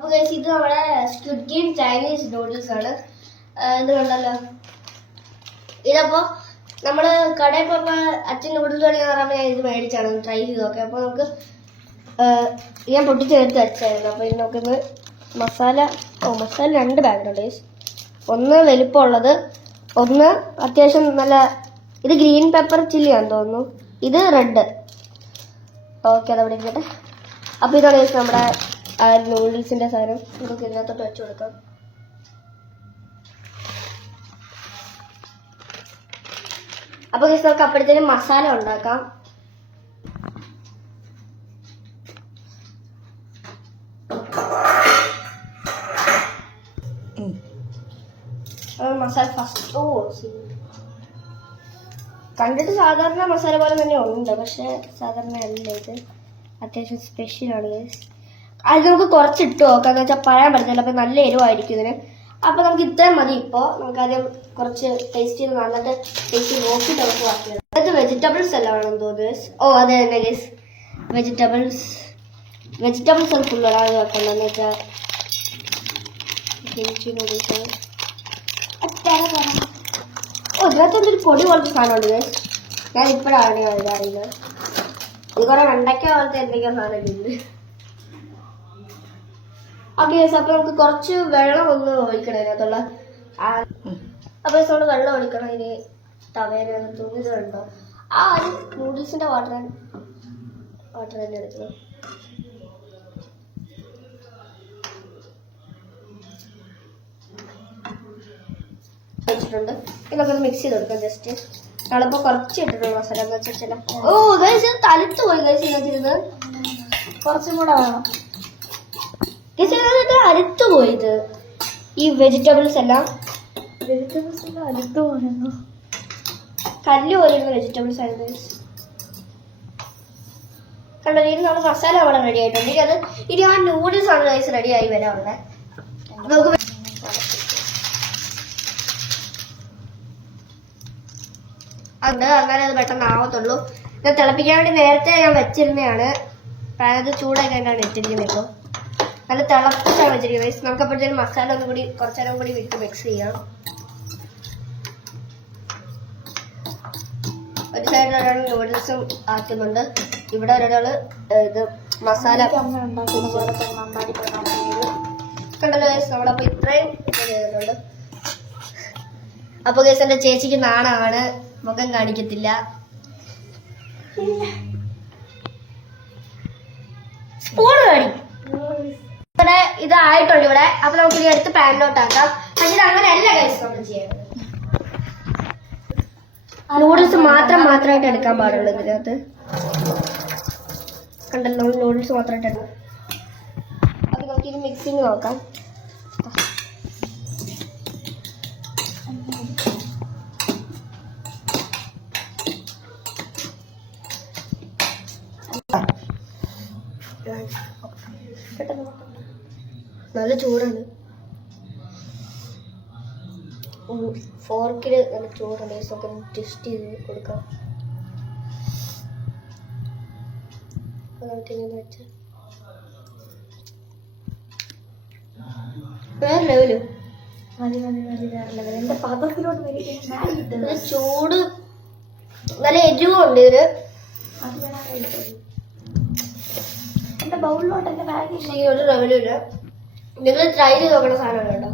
അപ്പോൾ ഗൈസ് ഇത് നമ്മുടെ സ്ക്വിഡ് ഗെയിം ചൈനീസ് നൂഡിൽസ് ആണ്. ഇത് കണ്ടല്ലോ. ഇതപ്പോൾ നമ്മൾ കടയിൽ പോയപ്പോൾ അച്ഛൻ നൂഡിൽസ് വേണമെന്ന് പറയുമ്പോൾ ഞാൻ ഇത് മേടിച്ചാണ് ട്രൈ ചെയ്ത് നോക്കാം. അപ്പോൾ നമുക്ക് ഞാൻ പൊട്ടിച്ചെടുത്ത് വെച്ചായിരുന്നു. അപ്പോൾ ഇത് നമുക്കിന്ന് മസാല രണ്ട് ബാഗുണ്ട് ഗൈസ്. ഒന്ന് വലിപ്പമുള്ളത്, ഒന്ന് അത്യാവശ്യം നല്ല, ഇത് ഗ്രീൻ പെപ്പർ ചില്ലിയാണെന്ന് തോന്നുന്നു, ഇത് റെഡ്. ഓക്കെ, അതവിടെ ഇരിക്കട്ടെ. അപ്പോൾ ഇതാണ് ഗൈസ് നമ്മുടെ നൂഡിൽസിൻ്റെ സാധനം. നമുക്ക് ഇതിനകത്തോട്ട് വെച്ച് കൊടുക്കാം. അപ്പോൾ ഗൈസ് നമുക്ക് അപ്പോഴത്തേനും മസാല ഉണ്ടാക്കാം. മസാല ഫസ്റ്റ് കണ്ടിട്ട് സാധാരണ മസാല പോലെ തന്നെ ഉണ്ട്, പക്ഷെ സാധാരണ അല്ല, ഇത് അത്യാവശ്യം സ്പെഷ്യലാണ് ഗൈസ്. അത് നമുക്ക് കുറച്ചിട്ട് നോക്കാം, എന്ന് വെച്ചാൽ പറയാൻ പറ്റത്തില്ല, അപ്പോൾ നല്ല എരിവായിരിക്കും ഇതിന്. അപ്പോൾ നമുക്ക് ഇത്രയും മതി. ഇപ്പോൾ നമുക്കാദ്യം കുറച്ച് ടേസ്റ്റ് ചെയ്ത് നന്നിട്ട് ടേസ്റ്റ് നോക്കിയിട്ട് നമുക്ക് ബാക്കി. അത് വെജിറ്റബിൾസ് എല്ലാം വേണമെന്ന് തോന്നുന്നു ഗൈസ്. ഓ അതെ തന്നെ ഗൈസ്, വെജിറ്റബിൾസ് അത് ഫുൾ ഇടാതെ വെക്കണ്ടെന്ന് വെച്ചാൽ നൂഡിൽസ്. ഓ ഇതിനകത്ത് എന്തൊരു പൊടി പോലത്തെ സാധനമുണ്ട് ഗൈസ്. ഞാൻ ഇപ്പോഴാണ് അറിയുന്നത്. ഇത് കുറെ വെണ്ടയ്ക്ക പോലത്തെ എന്തൊക്കെയോ സാധനമൊക്കെ ഉണ്ട്. ഓക്കെ ഗൈസ്, അപ്പോൾ നമുക്ക് കുറച്ച് വെള്ളം ഒന്ന് ഒഴിക്കണം ഇതിനകത്തുള്ള. അപ്പോൾ നമ്മൾ വെള്ളം ഒഴിക്കണം. ഇനി തവേനകത്ത് ഇത് കണ്ടോ, ആ ഒരു നൂഡിൽസിൻ്റെ വാട്ടർ തന്നെ എടുക്കണം. വെച്ചിട്ടുണ്ട്. ഇതൊക്കെ ഒന്ന് മിക്സ് ചെയ്ത് കൊടുക്കാം ജസ്റ്റ്. ഞങ്ങളിപ്പോൾ കുറച്ച് ഇട്ടിട്ടുള്ളൂ മസാല എന്ന് വെച്ചാൽ. ഓ ഗൈസ് തലുത്ത് പോയി ഗൈസ്. ഇതിനകത്തിരുന്ന് കുറച്ചും കൂടെ വേണം ഗൈസ്. അലുത്ത് പോയത് ഈ വെജിറ്റബിൾസ് എല്ലാം അലുത്ത് പോയിരുന്നു. കല്ല് പോലെയുള്ള വെജിറ്റബിൾസ് ആയിരുന്നു ഗൈസ്. കണ്ടോ, ഇത് നമ്മൾ മസാല അവിടെ റെഡി ആയിട്ടുണ്ട്. ഇനി ആ നൂഡിൽസ് ആണ് ഗൈസ് റെഡി ആയി വരാറുള്ളത്. നമുക്ക് അങ്ങനെ അത് പെട്ടെന്ന് ആവത്തുള്ളൂ. ഇത് തിളപ്പിക്കാൻ വേണ്ടി നേരത്തെ ഞാൻ വെച്ചിരുന്നതാണ്. അതായത് ചൂടായി കഴിഞ്ഞാണ് ഇട്ടിരിക്കുന്നത്. ഇപ്പോൾ നല്ല തിളപ്പിച്ചാണ് വെച്ചിരിക്കുന്നത്. നമുക്ക് അപ്പോഴത്തേനും മസാല ഒന്നും കൂടി കുറച്ചു നേരം കൂടി വിട്ട് മിക്സ് ചെയ്യാം. ഒരു സൈഡിൽ ഒരാൾ നൂഡിൽസും ആക്കുന്നുണ്ട്, ഇവിടെ ഒരാള് ഇത് മസാല കണ്ടല്ലോ ഗൈസ്. നമ്മളപ്പോൾ ഇത്രയും ചെയ്തിട്ടുണ്ട്. അപ്പോൾ ഗൈസ് എൻ്റെ ചേച്ചിക്ക് നാണമാണ്, മുഖം കാണിക്കത്തില്ല. സ്പൂൺ കാണിക്കും. ഇവിടെ ഇതായിട്ടുണ്ട് ഇവിടെ. അപ്പൊ നമുക്ക് ഇനി എടുത്ത് പാനിലോട്ടാക്കാം. പക്ഷെ ഇത് അങ്ങനെയല്ല ഗൈസ് നമ്മൾ ചെയ്യേണ്ടത്. നൂഡിൽസ് മാത്രമായിട്ട് എടുക്കാൻ പാടുള്ളൂ ഇതിനകത്ത്. കണ്ടല്ലോ, നൂഡിൽസ് മാത്രമായിട്ട് എടുക്കാം. അപ്പൊ നമുക്ക് ഇത് മിക്സിങ് നോക്കാം. നല്ല ചൂടാണ്. ഫോർക്കിൽ നല്ല ചൂടുണ്ട്. ഒക്കെ ടെസ്റ്റ് ചെയ്ത് കൊടുക്കാം. വേറെ ലെവല് ചൂട് നല്ല എരിവുണ്ട് ഇതിന്. ബൗളിലോട്ട് ഒരു ലെവലില്ല. നിങ്ങൾ ട്രൈ ചെയ്ത് നോക്കണ സാധനമാണ് കേട്ടോ.